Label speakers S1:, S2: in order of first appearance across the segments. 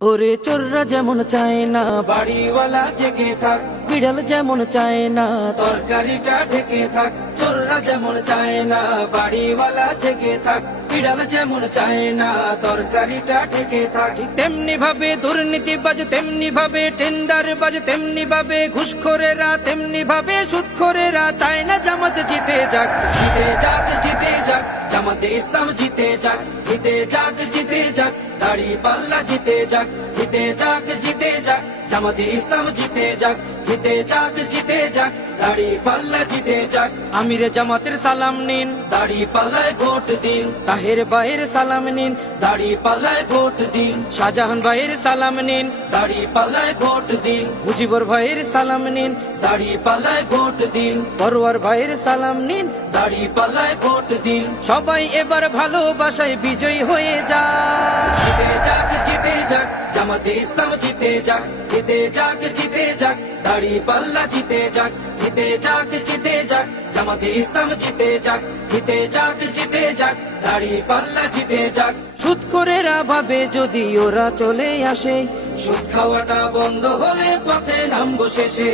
S1: ওরে চোররা যেমন চায় না, বাড়িওয়ালা জেগে থাক, বিড়াল যেমন চায় না, তরকারিটা ঢেকে থাক, চোররা যেমন চায় না, বাড়িওয়ালা জেগে থাক, বিড়াল যেমন চায় না, তরকারিটা ঢেকে থাক। তেমনি ভাবে দুর্নীতিবাজ তেমনি ভাবে টেন্ডার বাজ, তেমনি ভাবে ঘুষখোরেরা, তেমনি ভাবে সুদখোরেরা, চায় না জামাত জিতে যাক জিতে যাক জিতে যাক। জামাতে ইসলাম জিতে যাক জিতে যাক জিতে যাক। দাড়ি পাল্লা জিতে যাক জিতে যাক জিতে যাক। জামাতে ইসলাম জিতে যাক জিতে যাক জিতে যাক। দাড়ি পাল্লা জিতে যাক। আমিরে জামাতের সালাম নিন, দাড়ি পাল্লায় ভোট দিন। তাহের ভাইয়ের সালাম নিন, দাড়ি পাল্লায় ভোট দিন। শাহজাহান ভাইয়ের সালাম নিন, দাড়ি পাল্লায় ভোট দিন। মুজিবর ভাইয়ের সালাম নিন, দাড়ি পাল্লায় ভোট দিন। পরোয়ার ভাইয়ের সালাম নিন, দাড়ি পাল্লায় ভোট দিন। সবাই এবার ভালোবাসায় বিজয়ী হয়ে যাক। জিতে যাক জিতে যাক, জামাতে ইসলাম জিতে যাক। জিতে যাক জিতে যাক, দাড়ি পাল্লা জিতে যাক। জিতে যাক জিতে যাক, জামাতে ইসলাম জিতে যাক। জিতে যাক জিতে যাক, দাড়ি পাল্লা জিতে যাক। সুদ করেরা ভাবে যদি ওরা চলে আসে সুদ খাওয়াটা বন্ধ হলে পথে নামবো শেষে।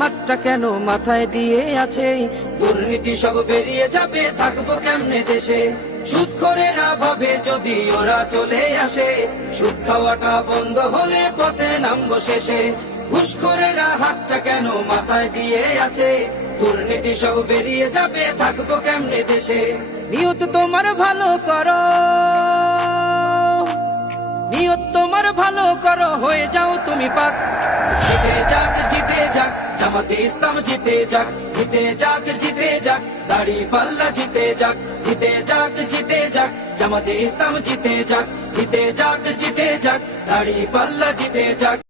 S1: হাতটা কেন মাথায় দিয়ে আছে? দুর্নীতি সব বেরিয়ে যাবে, থাকব কেমনে দেশে? সুদ না ভাবে যদি ওরা চলে আসে, সুদ খাওয়াটা বন্ধ হলে পথে নামবো শেষে। ঘুষখোরেরা হাতটা কেন মাথায় দিয়ে আছে? দুর্নীতি সব বেরিয়ে যাবে, থাকব কেমনে দেশে? নিয়ত তোমার ভালো করো। নিয়ত তোমার ভালো করো, হয়ে যাও তুমি পাক। জামাতে ইসলাম জিতে যাক জিতে যাক জিতে যাক দাড়ি পাল্লা জিতে যাক জিতে যাক জিতে যাক জামাতে ইসলাম জিতে যাক জিতে যাক জিতে যাক দাড়ি পাল্লা জিতে যাক